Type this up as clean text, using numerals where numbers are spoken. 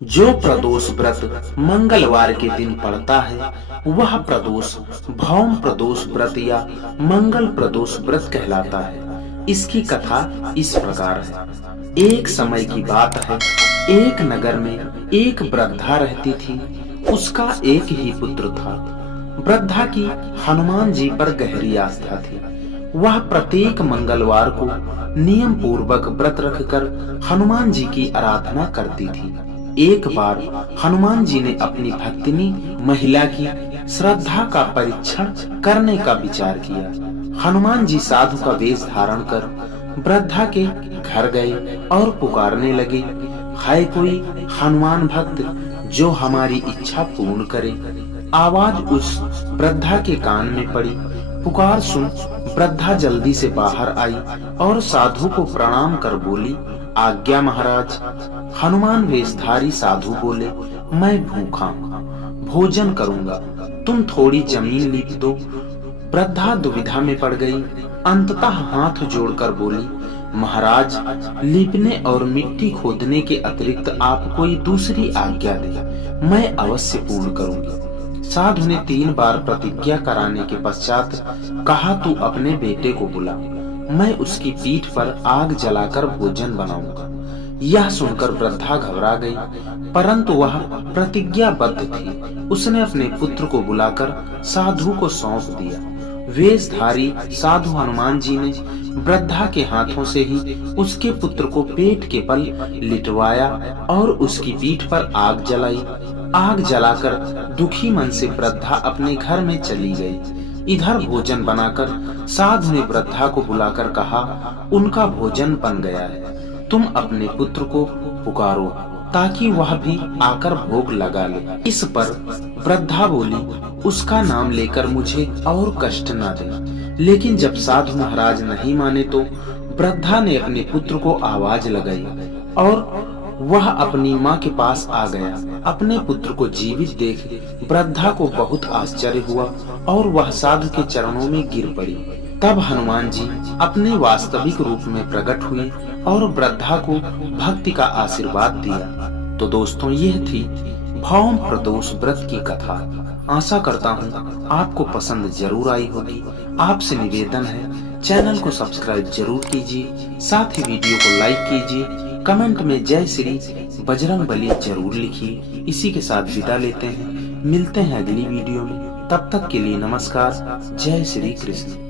जो प्रदोष व्रत मंगलवार के दिन पड़ता है वह प्रदोष भौम प्रदोष व्रत या मंगल प्रदोष व्रत कहलाता है। इसकी कथा इस प्रकार है। एक समय की बात है, एक नगर में एक वृद्धा रहती थी। उसका एक ही पुत्र था। वृद्धा की हनुमान जी पर गहरी आस्था थी। वह प्रत्येक मंगलवार को नियम पूर्वक व्रत रखकर हनुमान जी की आराधना करती थी। एक बार हनुमान जी ने अपनी भक्तिनी महिला की श्रद्धा का परीक्षण करने का विचार किया। हनुमान जी साधु का वेश धारण कर वृद्धा के घर गए और पुकारने लगे, है कोई हनुमान भक्त जो हमारी इच्छा पूर्ण करे। आवाज उस वृद्धा के कान में पड़ी। पुकार सुन वृद्धा जल्दी से बाहर आई और साधु को प्रणाम कर बोली, आज्ञा महाराज। हनुमान वेशधारी साधु बोले, मैं भूखा हूँ, भोजन करूंगा, तुम थोड़ी जमीन लीप दो। वृद्धा दुविधा में पड़ गई। अंततः हाथ जोड़कर बोली, महाराज, लीपने और मिट्टी खोदने के अतिरिक्त आप कोई दूसरी आज्ञा दें, मैं अवश्य पूर्ण करूंगी। साधु ने 3 बार प्रतिज्ञा कराने के पश्चात कहा, तू अपने बेटे को बुला, मैं उसकी पीठ पर आग जलाकर भोजन बनाऊंगा। यह सुनकर वृद्धा घबरा गई, परंतु वह प्रतिज्ञाबद्ध थी। उसने अपने पुत्र को बुलाकर साधु को सौंप दिया। वेशधारी साधु हनुमान जी ने वृद्धा के हाथों से ही उसके पुत्र को पेट के बल लिटवाया और उसकी पीठ पर आग जलाई। आग जलाकर दुखी मन से वृद्धा अपने घर में चली गई। इधर भोजन बनाकर साधु ने वृद्धा को बुलाकर कहा, उनका भोजन बन गया है, तुम अपने पुत्र को पुकारो ताकि वह भी आकर भोग लगा ले। इस पर वृद्धा बोली, उसका नाम लेकर मुझे और कष्ट न दे। लेकिन जब साधु महाराज नहीं माने तो वृद्धा ने अपने पुत्र को आवाज लगाई और वह अपनी माँ के पास आ गया। अपने पुत्र को जीवित देख वृद्धा को बहुत आश्चर्य हुआ और वह साधु के चरणों में गिर पड़ी। तब हनुमान जी अपने वास्तविक रूप में प्रकट हुए और वृद्धा को भक्ति का आशीर्वाद दिया। तो दोस्तों, यह थी भौम प्रदोष व्रत की कथा। आशा करता हूँ आपको पसंद जरूर आई होगी। आपसे निवेदन है, चैनल को सब्सक्राइब जरूर कीजिए, साथ ही वीडियो को लाइक कीजिए, कमेंट में जय श्री बजरंगबली जरूर लिखिए। इसी के साथ विदा लेते हैं, मिलते हैं अगली वीडियो में। तब तक के लिए नमस्कार, जय श्री कृष्ण।